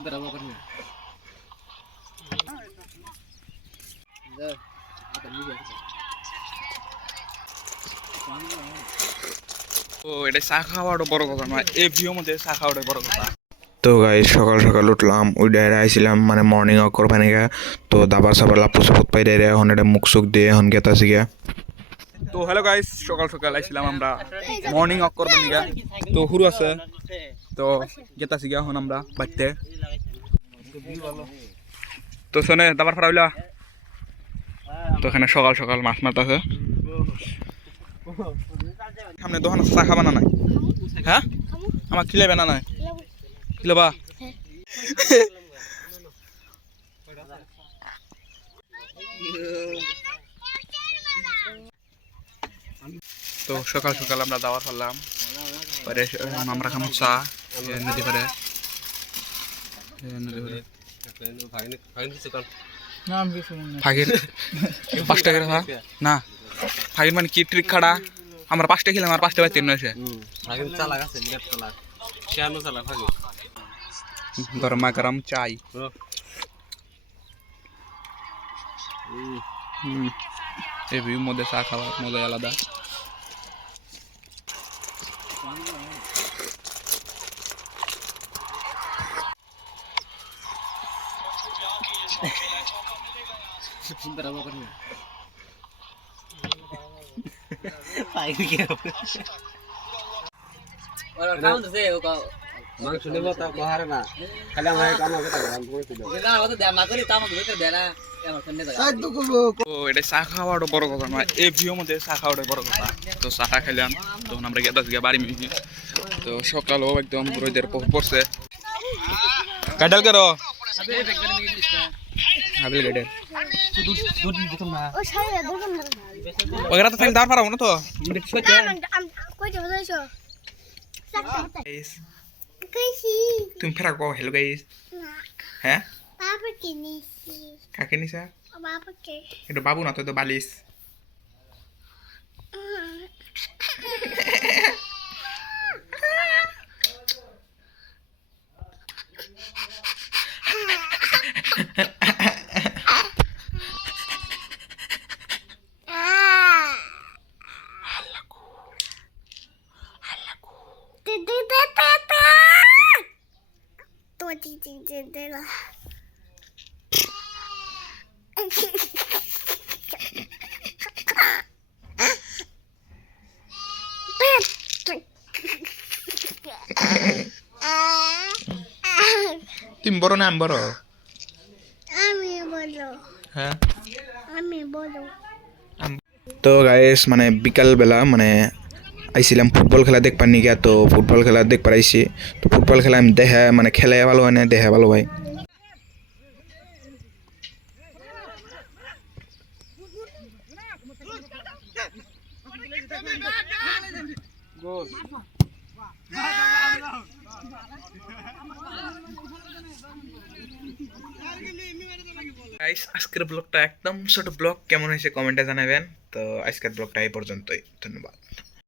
এটা চা খাওয়াটা বড় কথা নয়, এই ভিউর মধ্যে চা খাওয়াটা বড় কথা। তো গাইস সকাল সকাল উঠলাম, ওই ডাইরে আইছিলাম মানে মর্নিং ওয়াক করবা নিগা। তো দাবার সাবার লাপু সাপুত পাই ডাইরে এখন এটা মুখ সুখ দিয়ে এখন গেতাছি গিয়া। তো হ্যালো গাইস, সকাল সকাল আইছিলাম আমরা মর্নিং ওয়াক করবার নিগা। তো হুরু আছে, তো গেতাছি গিয়া এখন আমরা বাইতে। তো শোনে দাবার ফারাইলা, তো এখানে সকাল সকাল মাছ মারতাছে। সামনে দোকানে চা খাবা না নাই? হ্যাঁ আমার খিলাইবে না নাই? খিলাবা? তো সকাল সকাল আমরা দাওয়ার ফেললাম, পরে আমরা খাম চা নদী পারে। ফাগির 5 টাকা না, ফাগির মানে কি ট্রিক খাড়া আমরা 5 টাকা খেলাম আর 5 টাকা 3 আছে গরমা গরম চাই। এই ভিউ মধ্যে চা খাওয়ার মজা আলাদা। এটা চা খাওয়াটা বড় কথা নয়, এই ভিউর মধ্যে চা খাওয়াটা বড় কথা। তো চাটা খাইলাম, তখন আমরা গেতাছি বাড়ি মিশি। তো সকালও একদম রোদের পড়ছে। কাটাল কেন হাবিল গাড়ি ওরা তো তাহলে দাঁড় পারাবো না। তো তুমি ফেরা কো হ্যালো গাইস। হ্যাঁ কাকে নিছা? এটা বাবু না, তো তো বালিশ। তুমি বড় না আমি বড়? হ্যাঁ তো গাইস মানে বিকাল বেলা মানে আইছিলাম ফুটবল খেলা দেখবার নিগা। তো ফুটবল খেলা দেখবার আইছি। তো ফুটবল খেলা আমি দেখা মানে খেলে ভালো হয় না দেখা ভালো হয়। গাইস আজকের ব্লগটা একদম ছোট ব্লগ, কেমন হয়েছে কমেন্টে জানাবেন। তো আজকের ব্লগটা এই পর্যন্তই, ধন্যবাদ।